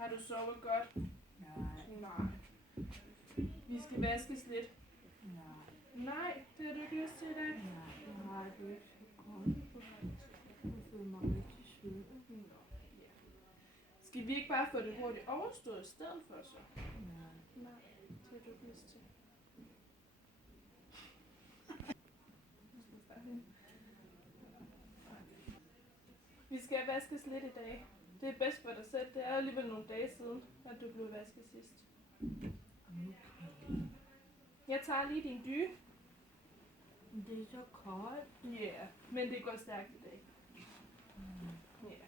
Har du sovet godt? Nej. Nej. Vi skal vaskes lidt. Nej. Nej, det har du ikke lyst til i dag. Nej, jeg har det ikke så godt. Jeg føler mig rigtig sved. Skal vi ikke bare få det hurtigt overstået i stedet for så? Nej. Nej, det har du ikke lyst til. Vi skal vaskes lidt i dag. Det er bedst for dig selv. Det er alligevel nogle dage siden, at du blev vasket sidst. Okay. Jeg tager lige din dyne. Men det er så koldt. Ja, yeah. Men det går stærkt i dag. Ja. Yeah.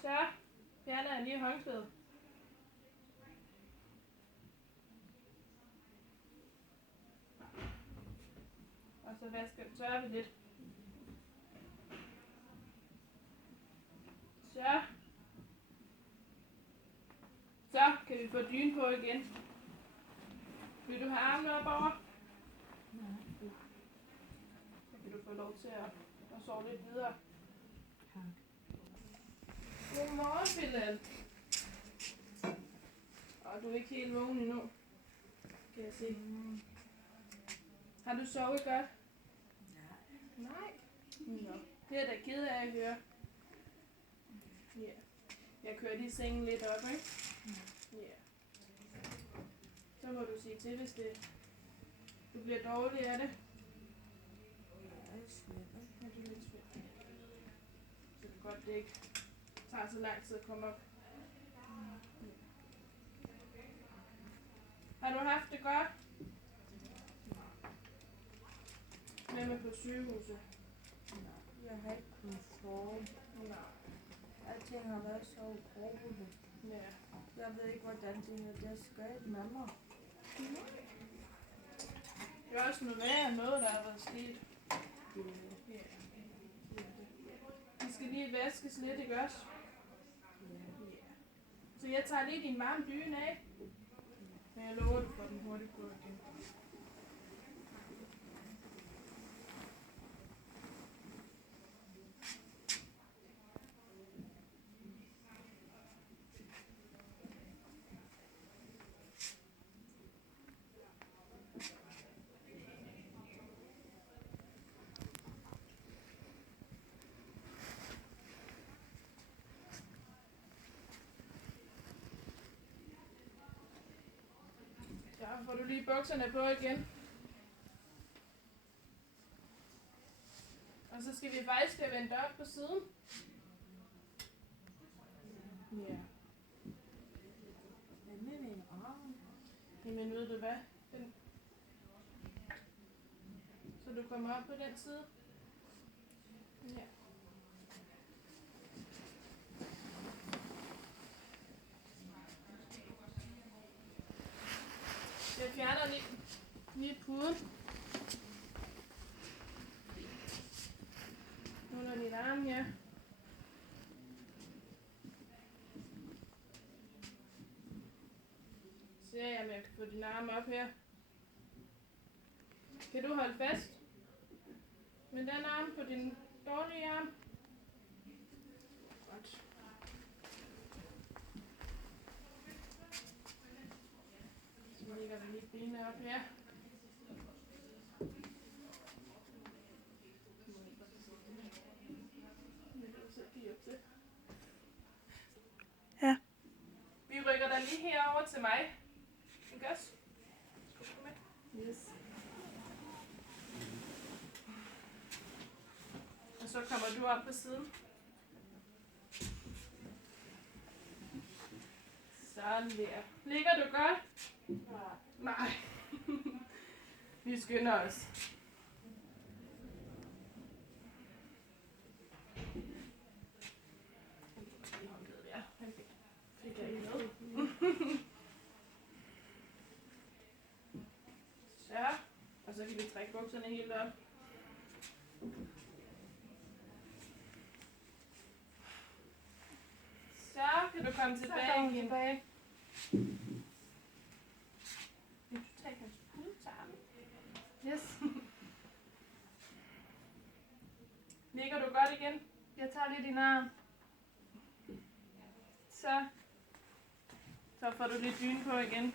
Så fjerner jeg lige håndklædet. Og så tørrer vi lidt. Så kan vi få dynen på igen. Vil du have armene op over? Nej. Så kan du få lov til at sove lidt videre. Tak. Godmorgen, Philip. Og du er ikke helt vågen endnu, kan jeg se. Har du sovet godt? Nej. Nå. Det er jeg da ked af at høre. Ja. Jeg kører lige sengen lidt op, ikke? Ja. Så må du sige til, hvis du bliver dårlig af det. Jeg er svimmel. Ja, du er lidt svimmel. Så det er godt, det ikke tager så lang tid at komme op. Har du haft det godt? Hvem er på sygehuset? Jeg har ikke kunnet sove. Nej. Alting har været så uroligt. Ja. Jeg ved ikke, hvordan det her det er sket med mig. Det er også noget værre noget, der har været sket. Ja. Vi skal lige vaskes lidt, ikke også? Ja. Så jeg tager lige din varme dyne af. Men jeg lover, du får den hurtigt på igen. Så får du lige bukserne på igen. Og så skal vi faktisk have vendt op på siden. Ja. Hvad med min arm? Jamen ved du hvad? Så du kommer op på den side. Ja. Jeg fjerner lige puden. Under dit arm her. Ser jeg, om jeg kan få din arm op her. Kan du holde fast med den arm på din dårlige arm? Godt. Så lægger vi lige benene op her. Ja. Vi rykker dig lige herover til mig. Ikke også? Skal du med? Yes. Og så kommer du op på siden. Sådan der. Ligger du godt? Nej. Vi skynder os. Så. Og så kan vi trække bukserne helt op. Så kan du du komme Så tilbage kommer vi igen. tilbage. Vil du tage hans pultarm? Yes. Ligger du godt igen? Jeg tager lige din arm. Så. Så får du lidt dyne på igen.